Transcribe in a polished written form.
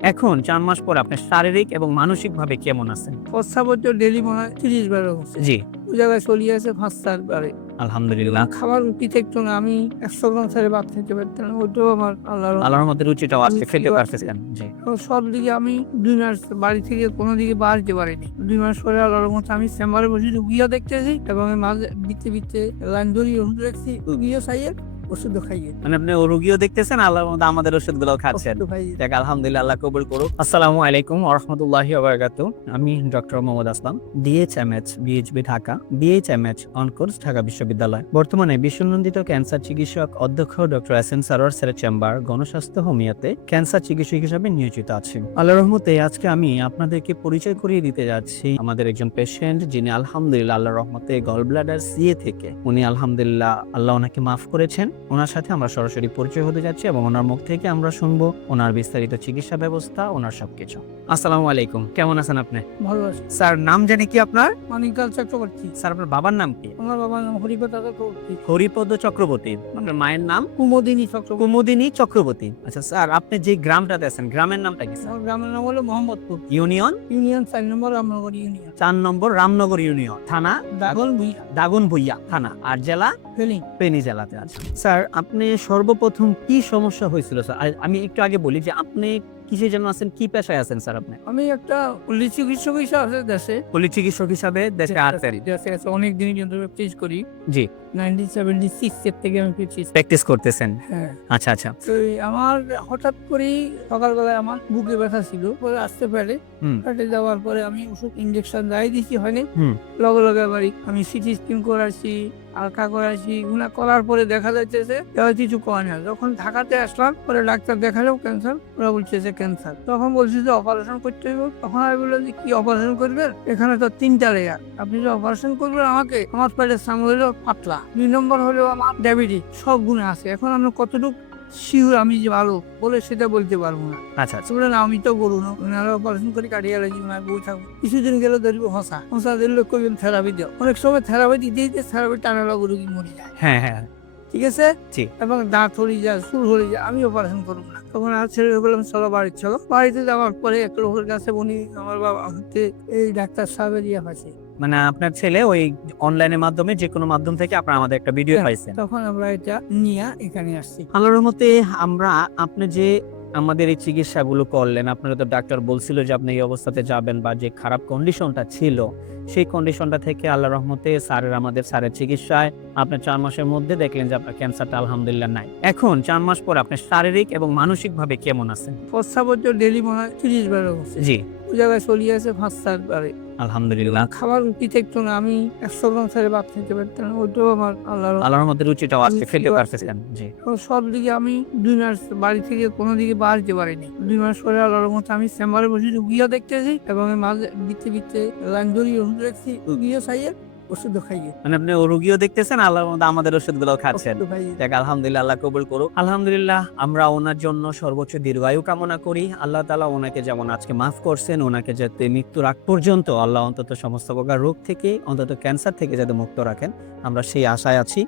এখন ৪ মাস পর আপনি শারীরিক এবং মানসিকভাবে কেমন আছেন? প্রস্রাবের তো ডেইলি মনে হয় ৩০ বারের হচ্ছে। জি, ওই জায়গায় চলিয়ে আছে ৫-৪ বারে। আলহামদুলিল্লাহ। খাবার রুচি থাকতো না। আমি ১০০ গ্রাম ছেড়ে ভাত খেতে পারতাম না। ওইটাও আমার আল্লাহর আল্লাহর রহমতে রুচিটাও আজকে খেতে রুচিও আছে। পারতেছেন। জি। তো সব দিকে আমি ২ মাস বাড়ি থেকে কোনো দিকে বাড়তে পারিনি। ২ মাস পরে আল্লাহর রহমতে আমি চেম্বারে বসে রুগীও দেখতেছি এবং এর মাঝে ভিত্তি লাইন ধরিয়ে ওষুধ রাখছি। রুগীও খাইয়ে, ওষুধও খাইয়ে। মানে আপনি রোগীও দেখতেছেন, আল্লাহর রহমতে আমাদের ওষুধগুলোও খাচ্ছেন। ওষুধও খাইয়ে। যাক আলহামদুলিল্লাহ, আল্লাহ কবুল করুক। আসসালামু আলাইকুম ওয়া রাহমাতুল্লাহি ওয়া বারাকাতুহু। আমি ডক্টর মোহাম্মদ আসলাম, ডিএইচএমএইচ, বিএইচবি ঢাকা, বিএইচএমএইচ অনকোর্স ঢাকা বিশ্ববিদ্যালয়। বর্তমানে বিশ্বনন্দিত ক্যান্সার চিকিৎসক অধ্যক্ষ ডক্টর এসএন সারোয়ার স্যারের চেম্বার গণস্বাস্থ্য হোমিওতে ক্যান্সার চিকিৎসক হিসেবে নিয়োজিত আছি। আল্লাহর রহমতে আজকে আমি আপনাদেরকে পরিচয় করিয়ে দিতে যাচ্ছি আমাদের একজন পেশেন্ট, যিনি আলহামদুলিল্লাহ আল্লাহর রহমতে গল ব্লাডার সিএ থেকে উনি আলহামদুলিল্লাহ আল্লাহ ওনাকে মাফ করেছেন। ওনার সাথে আমরা সরাসরি পরিচয় হতে যাচ্ছি এবং ওনার মুখ থেকে আমরা শুনবো ওনার বিস্তারিত চিকিৎসা ব্যবস্থা, ওনার সবকিছু। আসসালামু আলাইকুম, কেমন আছেন আপনি? ভালো আছে। স্যার, নাম জানি কি আপনার? মানিকলাল চক্রবর্তী। স্যার, আপনার বাবার নাম কি? আমার বাবার নাম হরিপদ চক্রবর্তী। হরিপদ চক্রবর্তী। আপনার মায়ের নাম? কুমোদিনী চক্রবর্তী। কুমুদিনী চক্রবর্তী। আচ্ছা স্যার, আপনি যে গ্রামটাতে আছেন, গ্রামের নামটা কি স্যার? আমার গ্রামের নাম হলো মোহাম্মদপুর। ইউনিয়ন? ইউনিয়ন ৪ নম্বর রামনগর ইউনিয়ন। ৪ নম্বর রামনগর ইউনিয়ন। থানা? দাগন ভুইয়া। দাগনভূঞা থানা। আর জেলা? ফেনী। ফেনী জেলাতে আছে। স্যার, আপনি সর্বপ্রথম কি সমস্যা হয়েছিল স্যার? আমি একটু আগে বলি যে আপনি কিসে যেন আছেন, কি পেশায় আছেন স্যার আপনি? আমি একটা পল্লী চিকিৎসক হিসেবে আছে দেশে। পল্লী চিকিৎসক হিসাবে দেশে আছেন? দেশে আছে অনেক দিন কিন্তু প্র্যাকটিস করি। জি। 1976 এর থেকে আমি প্র্যাকটিস। প্র্যাকটিস করতেছেন? হ্যাঁ। আচ্ছা আচ্ছা। তো আমার হঠাৎ করেই সকালবেলায় আমার বুকে ব্যথা ছিল, পরে আসতে পারে। হুম। পেটে যাওয়ার পরে আমি ওষুধ ইঞ্জেকশন যাই দিছি হয়নি। হুম। লগে লগে বাড়ি আমি সিটি স্ক্যান করাচ্ছি, আলট্রা করাচ্ছি। এগুলা করার পরে দেখা যাচ্ছে কিছু কয় না। যখন ঢাকাতে আসলাম পরে ডাক্তার দেখালেও ক্যান্সার, ওরা বলছে যে ক্যান্সার। তখন বলছি যে অপারেশন করতে হবে। তখন আমি বললাম যে কি অপারেশন করবেন? এখানে তো 3টা লেয়ার, আপনি যে অপারেশন করবেন আমাকে, আমার পেটের সামনে হলো পাতলা, 2 নম্বর হলো আমার ডায়াবেটিস, সব গুণে আছে। এখন আমি কতটুকু শিওর আমি যে ভালো বলে সেটা বলতে পারবো না। আচ্ছা আচ্ছা। বলে না আমি তো বলুন অপারেশন করে কাটিয়ে গেছি, না বই থাকবো। কিছুদিন গেলে ধরবো হসা দিলে কইবেন থেরাপি দাও। অনেক সময় থেরাপি দিতে দিতে থেরাপি টানা লাগু রুগী মরে যায়। হ্যাঁ হ্যাঁ। ঠিক আছে। জি। এবং দাঁত হয়ে যায়, সুর হয়ে যায়, আমি অপারেশন করবো না। তখন আর ছেড়ে বললাম চলো বাড়ি চলো। বাড়িতে যাওয়ার পরে এক লোকের কাছে উনি আমার বাবা হচ্ছে এই ডাক্তার সাহেবের ইয়ে পাচ্ছে। মানে আপনার ছেলে ওই অনলাইনের মাধ্যমে, যে কোনো মাধ্যম থেকে আপনার আমাদের একটা ভিডিও পাইছেন। তখন আমরা এটা নিয়ে এখানে আসছি। আল্লাহর রহমতে আমরা, আপনি যে আমাদের এই চিকিৎসাগুলো করলেন, আপনারা তো ডাক্তার বলছিল যে আপনি এই অবস্থাতে যাবেন, বা যে খারাপ কন্ডিশনটা ছিল সেই কন্ডিশনটা থেকে আল্লাহর রহমতে আমাদের স্যারের চিকিৎসায় আপনার ৪ মাসের মধ্যে দেখলেন যে আপনার ক্যান্সারটা আলহামদুলিল্লাহ নাই। এখন ৪ মাস পর আপনি শারীরিক এবং মানসিকভাবে কেমন আছেন? প্রস্রাবের তো ডেইলি মনে হয় ৩০ বারের হচ্ছে। জি, ওই জায়গায় চলিয়ে আছে ৫-৪ বারে। আলহামদুলিল্লাহ। খাবার রুচি থাকতো না। আমি ১০০ গ্রাম ছেড়ে ভাত খেতে পারতাম না। ওইটাও আমার আল্লাহর রহমতে রুচিটাও আজকে খেতে রুচিও আছে। পারতেছেন। জি। তো সব দিকে আমি ২ মাস বাড়ি থেকে কোনো দিকে বাড়তে পারিনি। ২ মাস পরে আল্লাহর রহমতে আমি চেম্বারে বসে রুগীও দেখতেছি এবং এর মাঝে ভিত্তি লাইন ধরিয়ে ওষুধ রাখছি। রুগীও খাইয়ে, ওষুধও খাইয়ে। মানে আপনি রোগীও দেখতেছেন, আল্লাহর রহমতে আমাদের ওষুধগুলোও খাচ্ছেন। ওষুধও খাইয়ে। যাক আলহামদুলিল্লাহ, আল্লাহ কবুল করুক। আলহামদুলিল্লাহ, আমরা ওনার জন্য সর্বোচ্চ দীর্ঘায়ু কামনা করি। আল্লাহ তাআলা ওনাকে যেমন আজকে মাফ করছেন, ওনাকে যাতে মৃত্যুর আগ পর্যন্ত আল্লাহ অন্তত সমস্ত প্রকার রোগ থেকে, অন্তত ক্যান্সার থেকে যাতে মুক্ত রাখেন, আমরা সেই আশায় আছি।